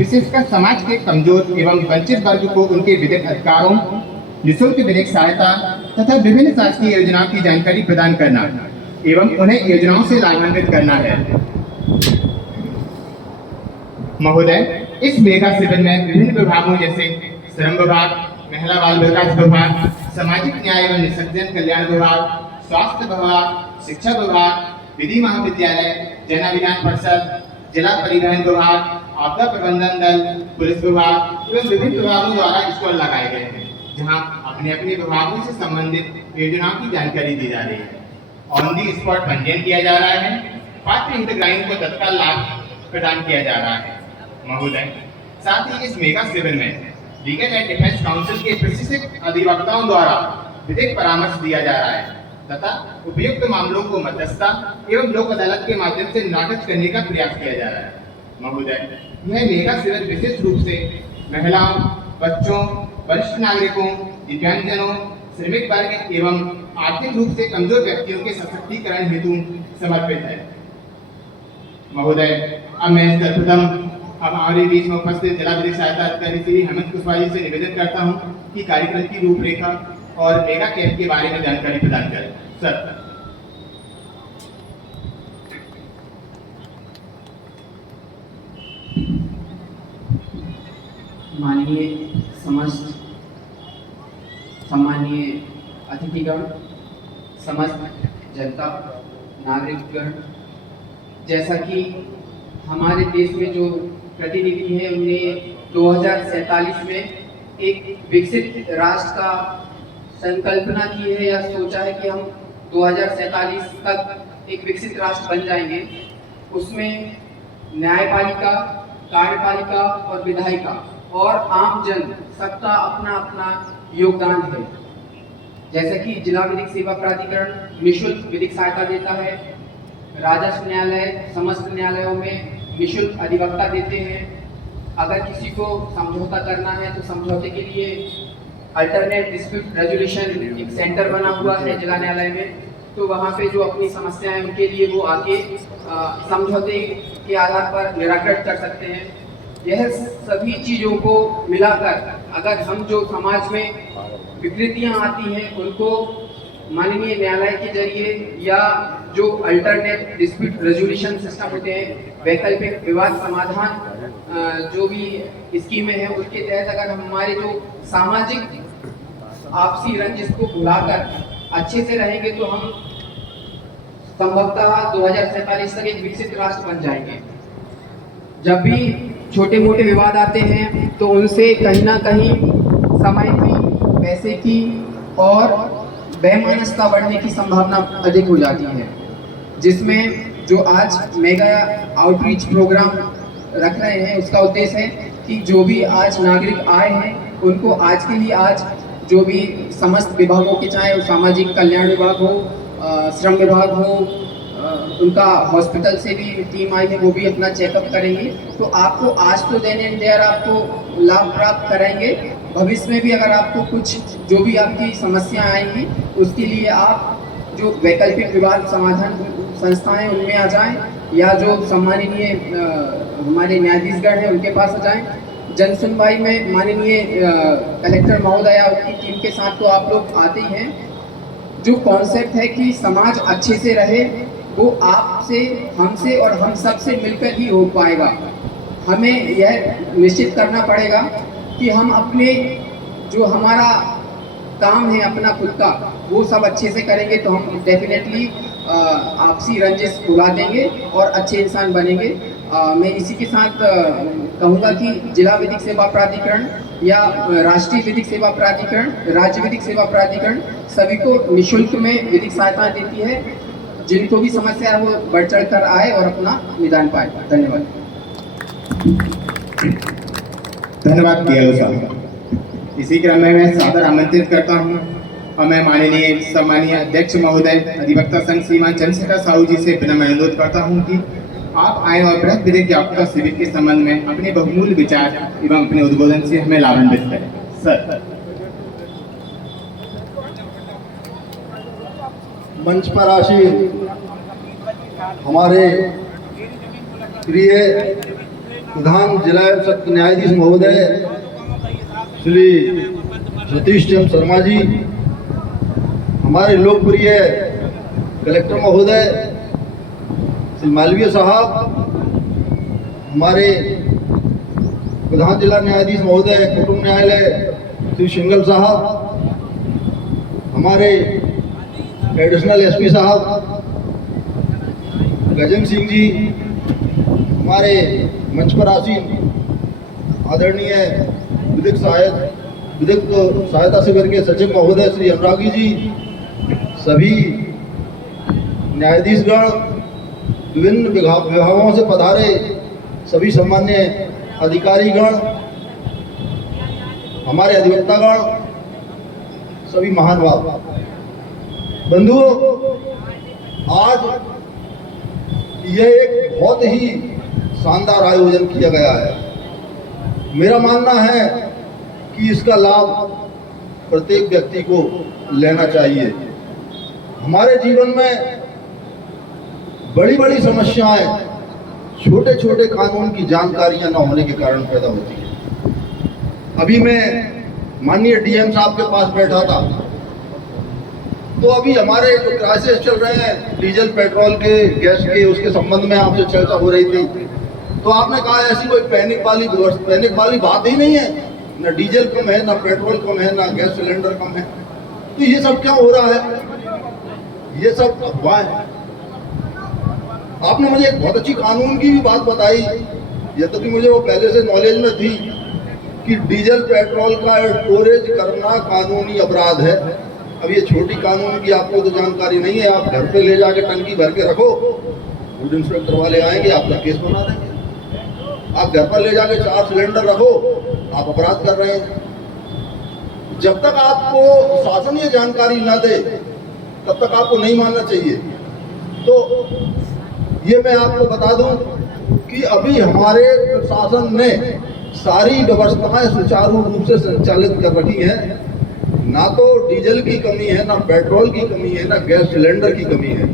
विशेषकर समाज के कमजोर एवं वंचित वर्ग को उनके विधिक अधिकारों, निःशुल्क विधिक सहायता तथा विभिन्न शासकीय योजनाओं की जानकारी प्रदान करना एवं उन्हें योजनाओं से लाभान्वित करना है। महोदय, इस मेगा शिविर में विभिन्न विभागों जैसे श्रम विभाग, महिला बाल विकास विभाग, सामाजिक न्याय एवं निःशक्तजन कल्याण विभाग, स्वास्थ्य विभाग, शिक्षा विभाग, विधि महाविद्यालय, जन अभियान परिषद, जिला परिवहन विभाग, आपदा प्रबंधन दल, पुलिस विभाग एवं विभिन्न विभागों द्वारा स्टॉल लगाए गए हैं, जहां अपने अपने विभागों से संबंधित योजनाओं की जानकारी दी जा रही है। ऑन दी स्पॉट पंजीयन किया जा रहा है। पात्र हितग्राहियों को तत्काल लाभ प्रदान किया जा रहा है। महोदय, साथ ही इस मेगा शिविर में लीगल एंड डिफेंस काउंसिल के प्रशिक्षित अधिवक्ताओं द्वारा विधिक परामर्श दिया जा रहा है तथा उपयुक्त मामलों को मध्यस्थता एवं लोक अदालत के माध्यम से निराकरण करने का प्रयास किया जा रहा है। महोदय, यह मेगा शिविर विशेष रूप से महिलाओं, बच्चों, वरिष्ठ नागरिकों, दिव्यांगजनों, श्रमिक वर्ग एवं आर्थिक रूप से कमजोर व्यक्तियों के सशक्तिकरण हेतु समर्पित है। महोदय, अब मैं सर्वप्रथम हमारे बीच में उपस्थित जिला विधिक सहायता अधिकारी श्री हेमंत कुशवाहा से निवेदन करता हूं कि कार्यक्रम की रूपरेखा और मेगा कैंप के बारे में जानकारी प्रदान करें। सर। माननीय समस्त सम्मानीय अतिथिगण, समस्त जनता, नागरिकगण, जैसा कि हमारे देश में जो प्रतिनिधि है उन्होंने 2047 में एक विकसित राष्ट्र का संकल्पना की है या सोचा है कि हम 2047 तक एक विकसित राष्ट्र बन जाएंगे। उसमें न्यायपालिका, कार्यपालिका और विधायिका और आम जन सबका अपना अपना योगदान है। जैसे कि जिला विधिक सेवा प्राधिकरण निःशुल्क विधिक सहायता देता है, राजस्व न्यायालय समस्त न्यायालयों में निःशुल्क अधिवक्ता देते हैं। अगर किसी को समझौता करना है तो समझौते के लिए अल्टरनेट डिस्प्यूट रेजोल्यूशन एक सेंटर बना हुआ है जिला न्यायालय में, तो वहाँ पे जो अपनी समस्याएं उनके लिए वो आके समझौते के आधार पर निराकरण कर सकते हैं। यह सभी चीज़ों को मिलाकर अगर हम जो समाज में विकृतियाँ आती हैं उनको माननीय न्यायालय के जरिए या जो अल्टरनेट डिस्प्यूट रेजोल्यूशन सिस्टम होते हैं, वैकल्पिक विवाद समाधान जो भी स्कीमें हैं उसके तहत अगर हमारे जो सामाजिक आपसी रंजिश को भुलाकर अच्छे से रहेंगे तो हम संभवतः 2047 तक एक विकसित राष्ट्र बन जाएंगे। जब भी छोटे मोटे विवाद आते हैं तो उनसे कहीं ना कहीं समय की, पैसे की और बेमानसता बढ़ने की संभावना अधिक हो जाती है, जिसमें जो आज मेगा आउटरीच प्रोग्राम रख रहे हैं उसका उद्देश्य है कि जो भी आज नागरिक आए हैं उनको आज के लिए आज जो भी समस्त विभागों के, चाहे वो सामाजिक कल्याण विभाग हो, श्रम विभाग हो, उनका हॉस्पिटल से भी टीम आई है, वो भी अपना चेकअप करेंगे। तो आपको आज तो देन एंड देयर आपको लाभ प्राप्त कराएंगे। भविष्य में भी अगर आपको कुछ जो भी आपकी समस्याएं आएंगी उसके लिए आप जो वैकल्पिक विवाद समाधान संस्थाएं उनमें आ जाएं या जो सम्माननीय हमारे न्यायाधीशगण हैं उनके पास आ जाएं। जन सुनवाई में माननीय कलेक्टर महोदया उनकी टीम के साथ तो आप लोग आते ही हैं। जो कॉन्सेप्ट है कि समाज अच्छे से रहे वो आपसे, हमसे और हम सब से मिलकर ही हो पाएगा। हमें यह निश्चित करना पड़ेगा कि हम अपने जो हमारा काम है अपना खुद का वो सब अच्छे से करेंगे तो हम डेफिनेटली आपसी रंजिश भुला देंगे और अच्छे इंसान बनेंगे। मैं इसी के साथ कहूँगा कि जिला विधिक सेवा प्राधिकरण या राष्ट्रीय विधिक सेवा प्राधिकरण, राज्य विधिक सेवा प्राधिकरण सभी को निःशुल्क में विधिक सहायता देती है। जिनको भी समस्या है वो बढ़ चढ़ कर आए और अपना निदान पाए। धन्यवाद। धन्यवाद पीएलओ साहब। इसी क्रम में मैं सादर आमंत्रित करता हूं और मैं माननीय सम्मानीय अध्यक्ष महोदय अधिवक्ता संघ श्रीमान चंद्रशेखर साहू जी से विनम्र अनुरोध करता हूं कि आप आए और बृहद विधिक जागरूकता शिविर के संबंध में अपने बहुमूल्य विचार एवं अपने उद्बोधन से हमें लाभान्वित करें। सर। मंच पर आसीन हमारे प्रिय प्रधान जिला सत्र न्यायाधीश महोदय श्री सतीश चंद्र शर्मा जी, हमारे लोकप्रिय कलेक्टर महोदय श्री मालवीय साहब, हमारे प्रधान जिला न्यायाधीश महोदय कुटुंब न्यायालय श्री सिंगल साहब, हमारे एडिशनल एसपी साहब गजन सिंह जी, हमारे मंच पर आसीन आदरणीय विधिक सहायता शिविर के सचिव महोदय श्री अनुरागी जी, सभी न्यायाधीशगण, विभिन्न विभागों से पधारे सभी सम्मान्य अधिकारीगण, हमारे अधिवक्तागण, सभी महानुभाव बंधुओं, आज यह एक बहुत ही शानदार आयोजन किया गया है। मेरा मानना है कि इसका लाभ प्रत्येक व्यक्ति को लेना चाहिए। हमारे जीवन में बड़ी बड़ी समस्याएं छोटे छोटे कानून की जानकारियां न होने के कारण पैदा होती है। अभी मैं माननीय डीएम साहब के पास बैठा था, तो अभी हमारे जो क्राइसिस चल रहे हैं डीजल पेट्रोल के गैस के, उसके संबंध में आपसे चर्चा हो रही थी। तो आपने कहा ऐसी कोई पैनिक वाली बात ही नहीं है, ना डीजल कम है, ना पेट्रोल कम है, ना गैस सिलेंडर कम है। तो ये सब क्या हो रहा है? ये सब अफवाह है। आपने मुझे एक बहुत अच्छी कानून की भी बात बताई, यद्यपि मुझे वो पहले से नॉलेज में थी कि डीजल पेट्रोल का स्टोरेज करना कानूनी अपराध है। अब ये छोटी कानून की आपको तो जानकारी नहीं है। आप घर पे ले जाके टंकी भर के रखो, फूड इंस्पेक्टर वाले आएंगे, आपका केस बना देंगे। आप घर पर ले जाके 4 सिलेंडर रखो, आप अपराध कर रहे हैं। जब तक आपको शासन ये जानकारी ना दे, तब तक आपको नहीं मानना चाहिए। तो ये मैं आपको बता दूं कि अभी हमारे प्रशासन ने सारी व्यवस्थाएं सुचारू रूप से संचालित कर रखी हैं। ना तो डीजल की कमी है, ना पेट्रोल की कमी है, ना गैस सिलेंडर की कमी है।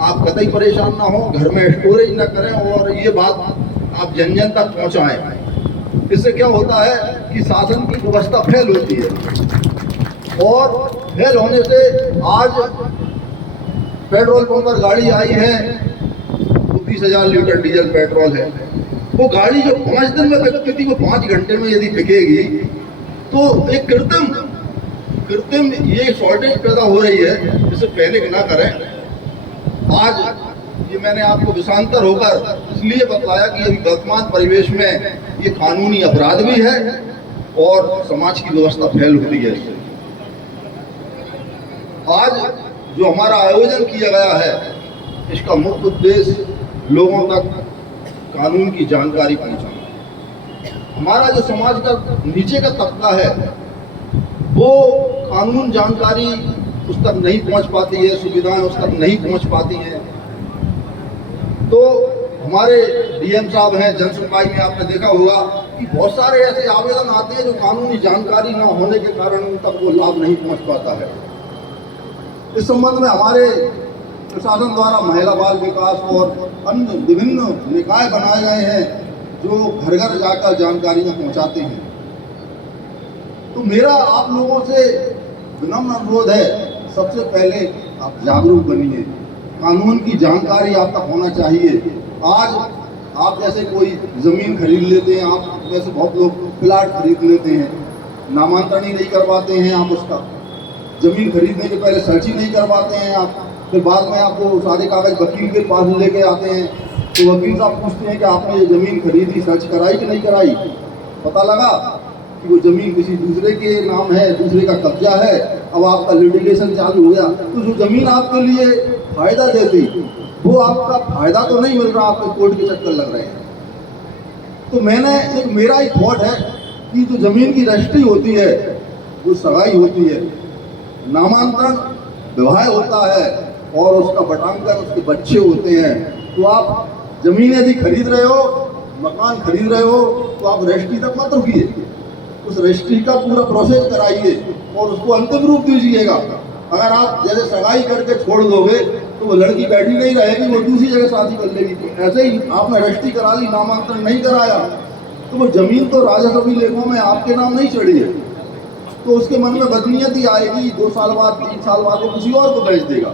आप कतई परेशान ना हो, घर में स्टोरेज ना करें और ये बात आप जन जन तक पहुंचाएं। इससे क्या होता है कि शासन की व्यवस्था फेल होती है, और फेल होने से आज पेट्रोल पंप पर गाड़ी आई है तो 20,000 लीटर डीजल पेट्रोल है। वो गाड़ी जो 5 दिन में बिकती थी, वो 5 घंटे में यदि बिकेगी तो एक कृत्रिम ये शॉर्टेज पैदा हो रही है, जिससे पैनिक ना करें। आज ये मैंने आपको विषांतर होकर इसलिए बतलाया कि अभी वर्तमान परिवेश में ये कानूनी अपराध भी है और समाज की व्यवस्था फेल होती है इससे। आज जो हमारा आयोजन किया गया है, इसका मुख्य उद्देश्य लोगों तक कानून की जानकारी पहुंचाना। हमारा जो समाज का नीचे का तबका है, वो कानून जानकारी उस तक नहीं पहुंच पाती है, सुविधाएं उस तक नहीं पहुंच पाती हैं। तो हमारे डीएम साहब हैं, जनसुनवाई में आपने देखा होगा कि बहुत सारे ऐसे आवेदन आते हैं जो कानूनी जानकारी न होने के कारण उन तक वो लाभ नहीं पहुंच पाता है। इस संबंध में हमारे प्रशासन द्वारा महिला बाल विकास और अन्य विभिन्न निकाय बनाए गए हैं जो घर घर जाकर जानकारियां पहुंचाते हैं। तो मेरा आप लोगों से विनम्र अनुरोध है, सबसे पहले आप जागरूक बनिए, कानून की जानकारी आप तक होना चाहिए। आज आप जैसे कोई ज़मीन खरीद लेते हैं, आप वैसे बहुत लोग प्लाट खरीद लेते हैं, नामांतरण ही नहीं करवाते हैं। आप उसका ज़मीन खरीदने के पहले सर्च ही नहीं करवाते हैं आप, फिर बाद में आपको सारे कागज वकील के पास लेके आते हैं, तो वकील साहब पूछते हैं कि आपने ये ज़मीन खरीदी, सर्च कराई कि नहीं कराई। पता लगा कि वो ज़मीन किसी दूसरे के नाम है, दूसरे का कब्जा है, अब आपका लिटिगेशन चालू हो गया। तो जो ज़मीन आपके लिए फ़ायदा देती, वो आपका फ़ायदा तो नहीं मिल रहा, आपको कोर्ट के चक्कर लग रहे हैं। तो मेरा एक थॉट है कि जो ज़मीन की रजिस्ट्री होती है, वो सगाई होती है, नामांतरण विवाह होता है और उसका बटांकन उसके बच्चे होते हैं। तो आप ज़मीन यदि खरीद रहे हो, मकान खरीद रहे हो, तो आप रजिस्ट्री तक मत रुकिए, उस रजिस्ट्री का पूरा प्रोसेस कराइए और उसको अंतिम रूप दीजिएगा। अगर आप जैसे सगाई करके छोड़ दोगे तो तो वो लड़की बैठी नहीं रहेगी, वो दूसरी जगह शादी कर लेगी। तो ऐसे ही आपने रजिस्ट्री करा ली, नामांतरण नहीं कराया, तो वो जमीन तो राजस्व अभिलेखों में आपके नाम नहीं चढ़ी है, तो उसके मन में बदनीयत ही आएगी, 2 साल बाद 3 साल बाद वो किसी और को बेच देगा।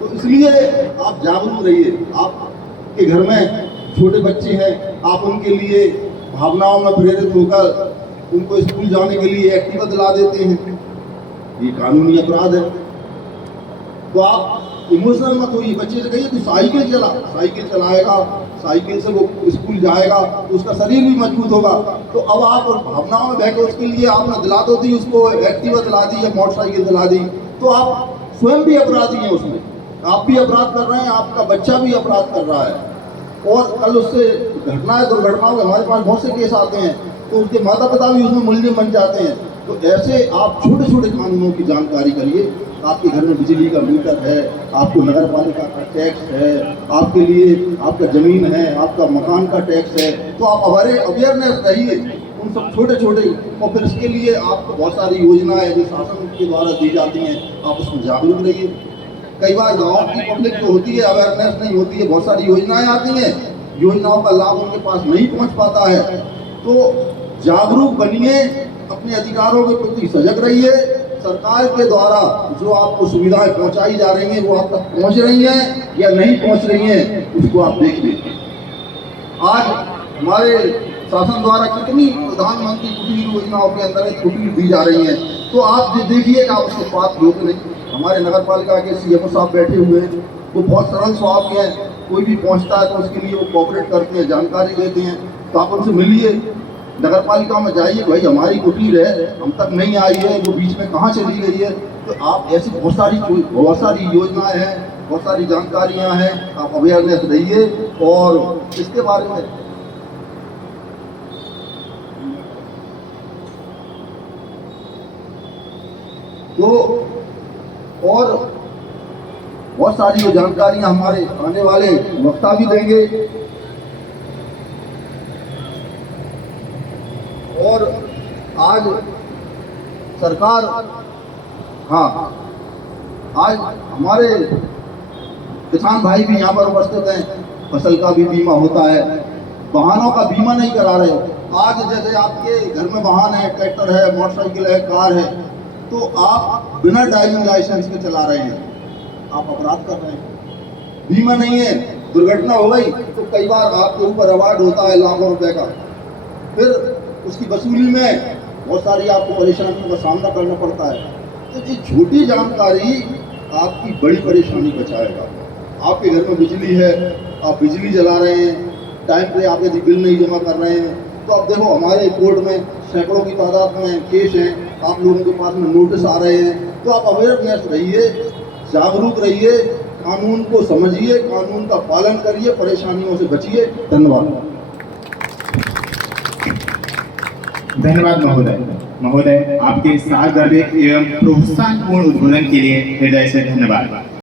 तो इसलिए आप जागरूक रहिए। आपके घर में छोटे बच्चे हैं, आप उनके लिए भावनाओं में प्रेरित होकर उनको स्कूल जाने के लिए एक्टिवा दिला देते हैं, ये कानूनी अपराध है। तो आप इमोशनल मत होइए, बच्चे से कहिए तू साइकिल चला, साइकिल चलाएगा, साइकिल से वो स्कूल जाएगा तो उसका शरीर भी मजबूत होगा। तो अब आप भावनाओं में बहकर उसके लिए आपने दिला दो दी, उसको एक्टिवा दिला दी या मोटरसाइकिल दिला दी, तो आप स्वयं भी अपराधी हैं उसमें, आप भी अपराध कर रहे हैं, आपका बच्चा भी अपराध कर रहा है। और कल उससे घटनाएं दुर्घटनाओं के हमारे पास बहुत से केस आते हैं, तो उसके माता पिता भी उसमें मुलजिम बन जाते हैं। तो ऐसे आप छोटे छोटे कानूनों की जानकारी करिए। आपके घर में बिजली का मीटर है, आपको नगर पालिका का टैक्स है, आपके लिए आपका ज़मीन है, आपका मकान का टैक्स है, तो आप हमारे अवेयरनेस रहिए उन सब छोटे छोटे। और फिर इसके लिए आपको बहुत सारी योजनाएं जो शासन के द्वारा दी जाती हैं, आप उसमें जागरूक रहिए। कई बार गाँव की पब्लिक जो होती है अवेयरनेस नहीं होती है, बहुत सारी योजनाएं आती हैं, योजनाओं का लाभ उनके पास नहीं पहुंच पाता है। तो जागरूक बनिए, अपने अधिकारों के प्रति सजग रहिए। सरकार के द्वारा जो आपको सुविधाएं पहुंचाई जा रही हैं वो आप तक पहुंच रही हैं या नहीं पहुंच रही हैं, उसको आप देखिए। आज हमारे शासन द्वारा कितनी प्रधानमंत्री कुटीर योजनाओं के अंदर कुटीर दी जा रही हैं, तो आप देखिए आप उसके पास योग नहीं। हमारे नगर पालिका के CMO साहब बैठे हुए हैं, वो बहुत सरल स्वभाव के हैं, कोई भी पहुंचता है तो उसके लिए वो कोऑपरेट करते हैं, जानकारी देते हैं। तो आप उनसे मिलिए, नगर पालिका में जाइए, भाई हमारी कुटीर है, हम तक नहीं आई है, वो बीच में कहाँ चली गई है। तो आप ऐसी बहुत सारी योजनाएं हैं, बहुत सारी जानकारियां हैं, आप अवेयरनेस रहिए। और इसके बारे में तो और बहुत सारी जो जानकारियां हमारे आने वाले वक्ता भी देंगे। और आज सरकार, हाँ, आज हमारे किसान भाई भी यहाँ पर उपस्थित हैं। फसल का भी बीमा होता है, वाहनों का बीमा नहीं करा रहे हो। आज जैसे आपके घर में वाहन है, ट्रैक्टर है, मोटरसाइकिल है, कार है, तो आप बिना ड्राइविंग लाइसेंस के चला रहे हैं, आप अपराध कर रहे हैं। बीमा नहीं है, दुर्घटना हो गई तो कई बार आपके ऊपर अवार्ड होता है लाखों रुपए का, फिर उसकी वसूली में बहुत सारी आपको परेशानियों का सामना करना पड़ता है। तो ये छोटी जानकारी आपकी बड़ी परेशानी बचाएगा। आपके घर में बिजली है, आप बिजली जला रहे हैं, टाइम पे आप यदि बिल नहीं जमा कर रहे हैं, तो आप देखो हमारे कोर्ट में सैकड़ों की तादाद में केस हैं, आप लोगों के पास में नोटिस आ रहे हैं। तो आप अवेयरनेस रहिए, जागरूक रहिए, कानून को समझिए, कानून का पालन करिए, परेशानियों से बचिए। धन्यवाद। धन्यवाद महोदय, आपके सार्वजनिक एवं प्रोत्साहनपूर्ण उद्बोधन के लिए हृदय से धन्यवाद।